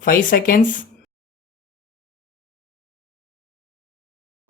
5 seconds.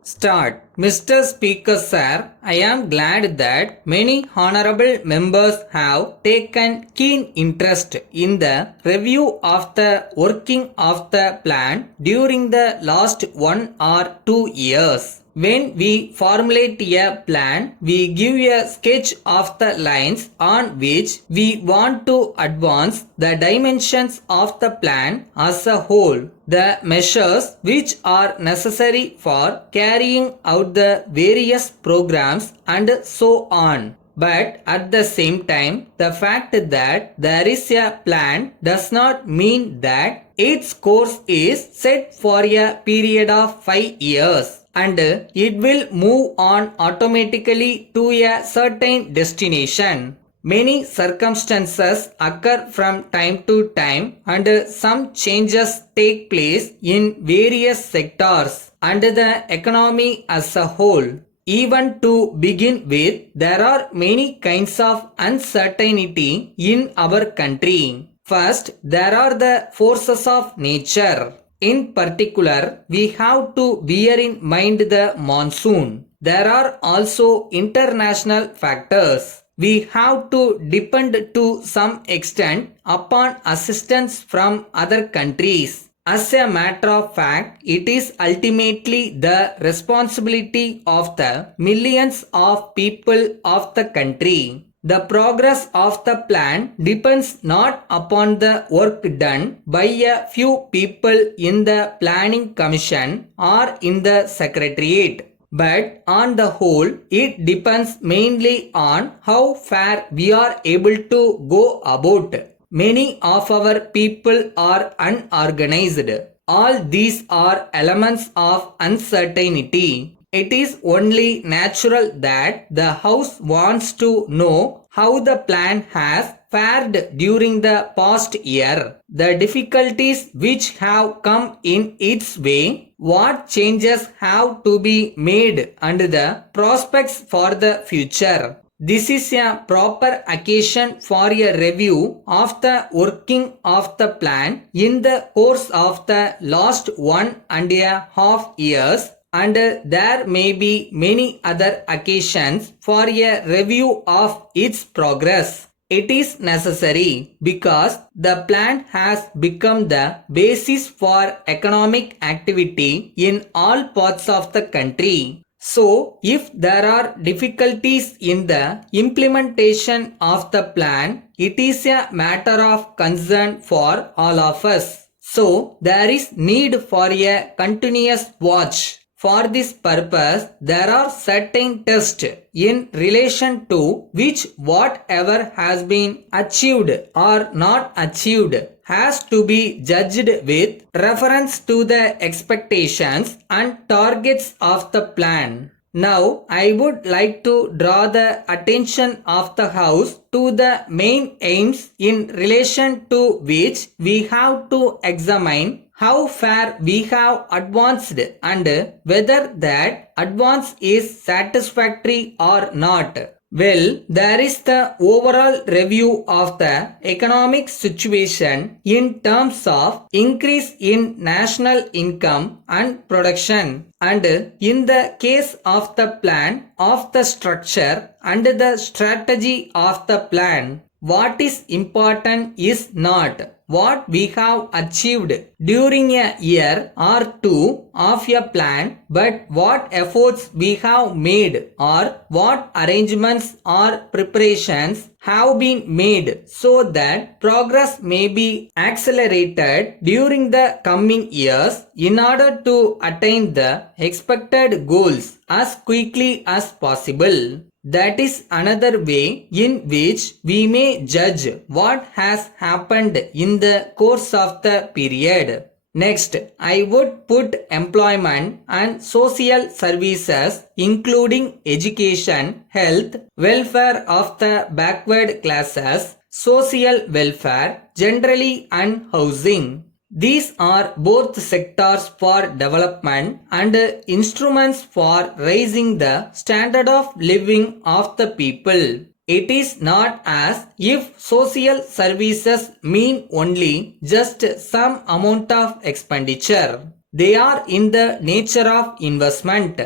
Start. Mr. Speaker Sir, I am glad that many honorable members have taken keen interest in the review of the working of the plan during the last 1 or 2 years. When we formulate a plan, we give a sketch of the lines on which we want to advance the dimensions of the plan as a whole, the measures which are necessary for carrying out the various programs and so on. But at the same time, the fact that there is a plan does not mean that its course is set for a period of 5 years and it will move on automatically to a certain destination. Many circumstances occur from time to time and some changes take place in various sectors and the economy as a whole. Even to begin with, there are many kinds of uncertainty in our country. First, there are the forces of nature. In particular, we have to bear in mind the monsoon. There are also international factors. We have to depend to some extent upon assistance from other countries. As a matter of fact, it is ultimately the responsibility of the millions of people of the country. The progress of the plan depends not upon the work done by a few people in the planning commission or in the secretariat, but on the whole, it depends mainly on how far we are able to go about. Many of our people are unorganized. All these are elements of uncertainty. It is only natural that the House wants to know how the plan has fared during the past year, the difficulties which have come in its way, what changes have to be made, and the prospects for the future. This is a proper occasion for a review of the working of the plan in the course of the last 1.5 years, and there may be many other occasions for a review of its progress. It is necessary because the plan has become the basis for economic activity in all parts of the country. So, if there are difficulties in the implementation of the plan, it is a matter of concern for all of us. So, there is need for a continuous watch. For this purpose, there are certain tests in relation to which whatever has been achieved or not achieved has to be judged with reference to the expectations and targets of the plan. Now, I would like to draw the attention of the House to the main aims in relation to which we have to examine how far we have advanced and whether that advance is satisfactory or not. Well, there is the overall review of the economic situation in terms of increase in national income and production, and in the case of the plan of the structure and the strategy of the plan. What is important is not what we have achieved during a year or two of a plan, but what efforts we have made or what arrangements or preparations have been made so that progress may be accelerated during the coming years in order to attain the expected goals as quickly as possible. That is another way in which we may judge what has happened in the course of the period. Next, I would put employment and social services, including education, health, welfare of the backward classes, social welfare generally, and housing. These are both sectors for development and instruments for raising the standard of living of the people. It is not as if social services mean only just some amount of expenditure. They are in the nature of investment.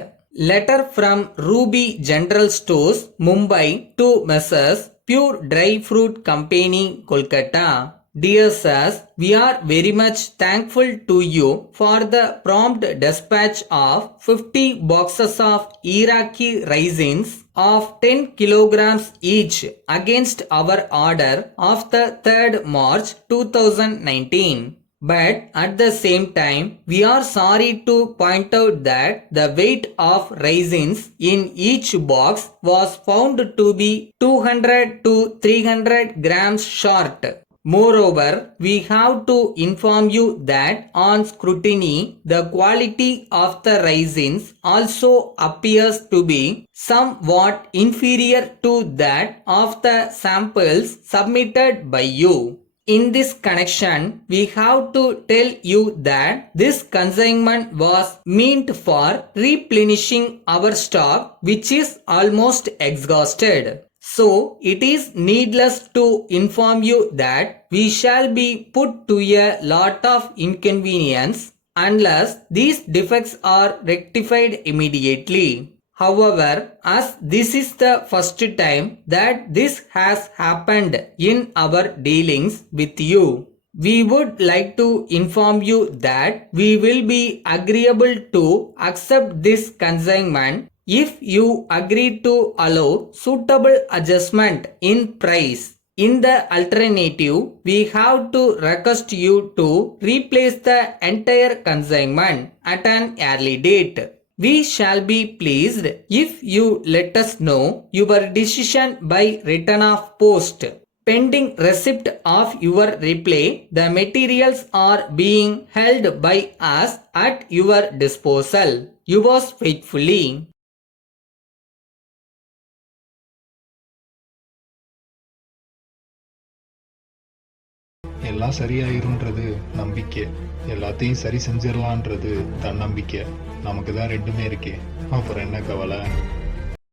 Letter from Ruby General Stores, Mumbai to Messrs. Pure Dry Fruit Company, Kolkata. Dear sirs, we are very much thankful to you for the prompt dispatch of 50 boxes of Iraqi raisins of 10 kilograms each against our order of the 3rd March 2019. But at the same time, we are sorry to point out that the weight of raisins in each box was found to be 200 to 300 grams short. Moreover, we have to inform you that on scrutiny, the quality of the raisins also appears to be somewhat inferior to that of the samples submitted by you. In this connection, we have to tell you that this consignment was meant for replenishing our stock, which is almost exhausted. So, it is needless to inform you that we shall be put to a lot of inconvenience unless these defects are rectified immediately. However, as this is the first time that this has happened in our dealings with you, we would like to inform you that we will be agreeable to accept this consignment if you agree to allow suitable adjustment in price. In the alternative, we have to request you to replace the entire consignment at an early date. We shall be pleased if you let us know your decision by return of post. Pending receipt of your reply, the materials are being held by us at your disposal. Yours faithfully. எல்லாம் சரியாயிரும்ன்றது நம்பிக்கை, எல்லாத்தையும் சரி செஞ்சிடலான்றது தன்னம்பிக்கை. நமக்கு தான் ரெண்டுமே இருக்கே, அப்புறம் என்ன கவலை?